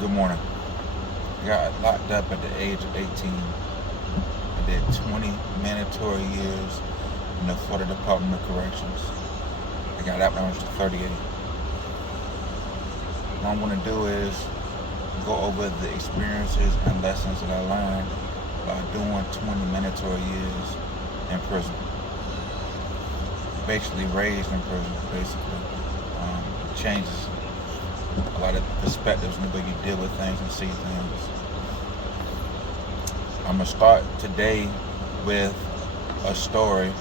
Good morning. I got locked up at the age of 18. I did 20 mandatory years in the Florida Department of Corrections. I got out when I was 38. What I'm going to do is go over the experiences and lessons that I learned by doing 20 mandatory years in prison. Basically raised in prison, basically. Changes a lot of perspectives in the way you deal with things and see things. I'm going to start today with a story.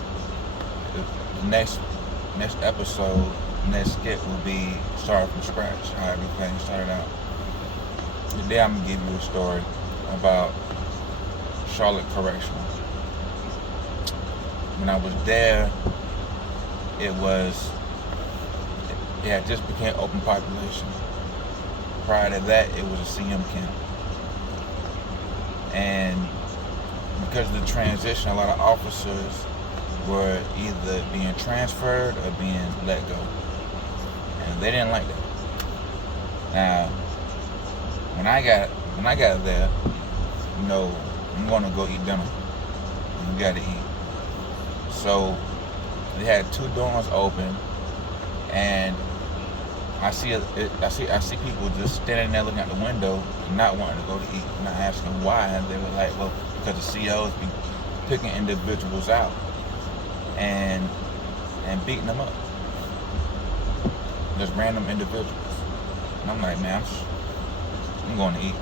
The next episode, next skit will be starting from scratch, how everything started out. Today I'm going to give you a story about Charlotte Correctional. When I was there, it had just became open population. Prior to that, it was a CM camp. And because of the transition, a lot of officers were either being transferred or being let go. And they didn't like that. Now, when I got there, I'm gonna go eat dinner. You gotta eat. So they had two doors open, and I see people just standing there looking out the window, not wanting to go to eat, and I asked them why, and they were like, well, because the COs be picking individuals out and beating them up, just random individuals. And I'm like, man, I'm going to eat.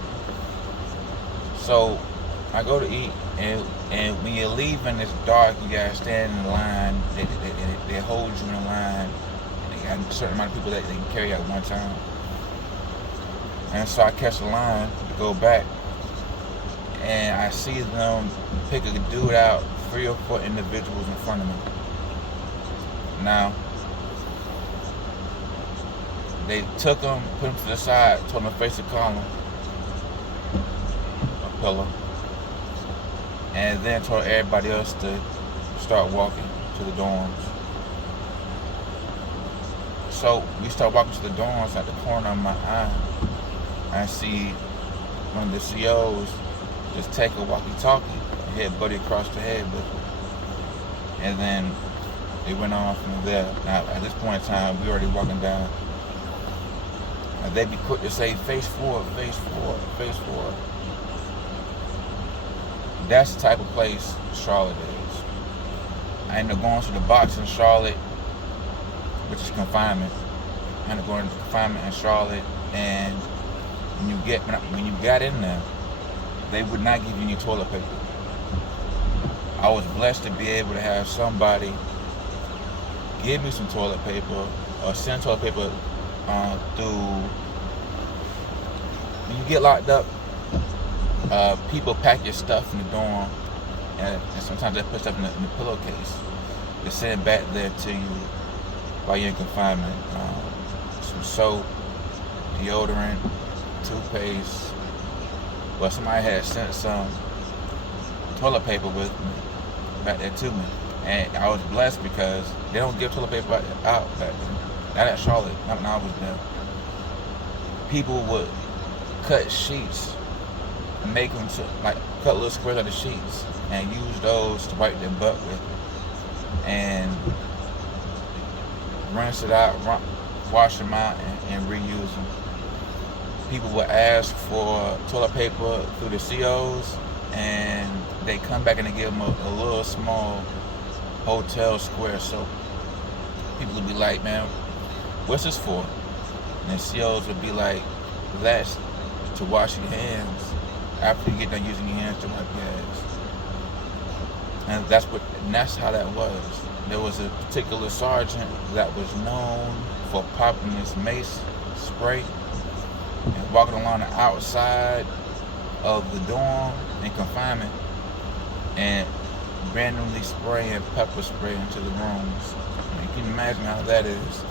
So I go to eat, and when you leave and it's dark, you gotta stand in the line. They hold you in line. And a certain amount of people that they can carry at one time. And so I catch the line to go back, and I see them pick a dude out, 3 or 4 individuals in front of me. Now, they took him, put him to the side, told him to face the column, a pillar, and then told everybody else to start walking to the dorms. So we start walking to the dorms. At the corner of my eye, I see one of the COs just take a walkie-talkie and hit Buddy across the head with it. And then they went on from there. Now, at this point in time, we already walking down. And they'd be quick to say, face forward, face forward, face forward. That's the type of place Charlotte is. I ended up going to the box in Charlotte, which is confinement. I ended up going to confinement in Charlotte, and when you got in there, they would not give you any toilet paper. I was blessed to be able to have somebody give me some toilet paper, or send toilet paper through. When you get locked up, people pack your stuff in the dorm, and sometimes they put stuff in the pillowcase. They send it back there to you while you're in confinement. Some soap, deodorant, toothpaste. Well, somebody had sent some toilet paper with me back there to me, and I was blessed because they don't give toilet paper out back then. Not at Charlotte, not when I was there. People would cut sheets and make them cut little squares out of sheets and use those to wipe their butt with, and rinse it out, wash them out, and reuse them. People would ask for toilet paper through the COs, and they come back and they give them a little small hotel square soap. People would be like, man, what's this for? And the COs would be like, that's to wash your hands after you get done using your hands to wipe your ass. And that's how that was. There was a particular sergeant that was known for popping this mace spray and walking along the outside of the dorm in confinement and randomly spraying pepper spray into the rooms. You can imagine how that is.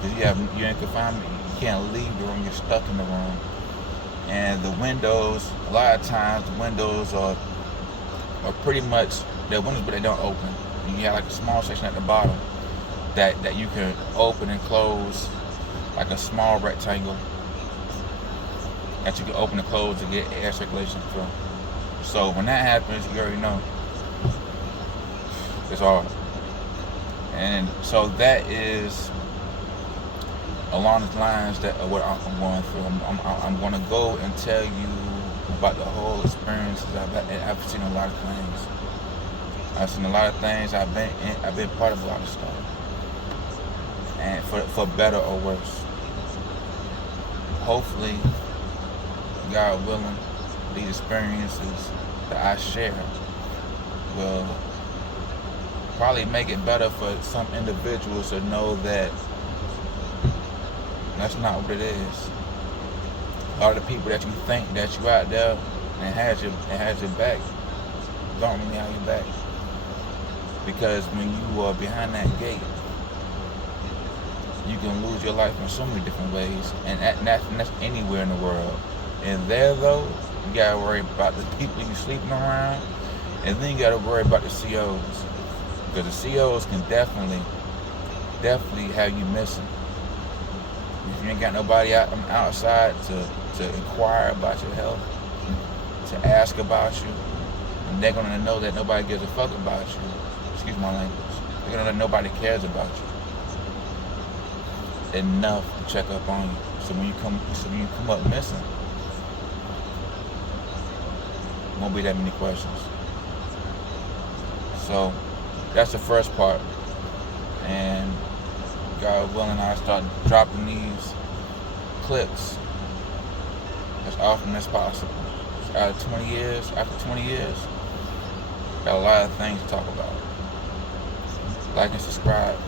Because you're in confinement, you can't leave the room, you're stuck in the room. And the windows, a lot of times the windows are pretty much, they're windows but they don't open. You have like a small section at the bottom that you can open and close like a small rectangle. that you can open and close to get air circulation through. So when that happens, you already know it's hard. And so that is along the lines that what I'm going through. I'm going to go and tell you about the whole experiences. I've seen a lot of things. I've seen a lot of things. I've been part of a lot of stuff, and for better or worse. Hopefully, God willing, these experiences that I share will probably make it better for some individuals to know that that's not what it is. A lot of the people that you think that you out there and has your back don't really have your back. Because when you are behind that gate, you can lose your life in so many different ways, and that's anywhere in the world. And there though, you gotta worry about the people you sleeping around, and then you gotta worry about the COs, because the COs can definitely have you missing. If you ain't got nobody outside to inquire about your health, to ask about you, and they're gonna know that nobody gives a fuck about you. Excuse my language. They're gonna know that nobody cares about you enough to check up on you. So when you come up missing, won't be that many questions. So that's the first part. And God willing, I start dropping these clips as often as possible. So after 20 years, got a lot of things to talk about. Like and subscribe.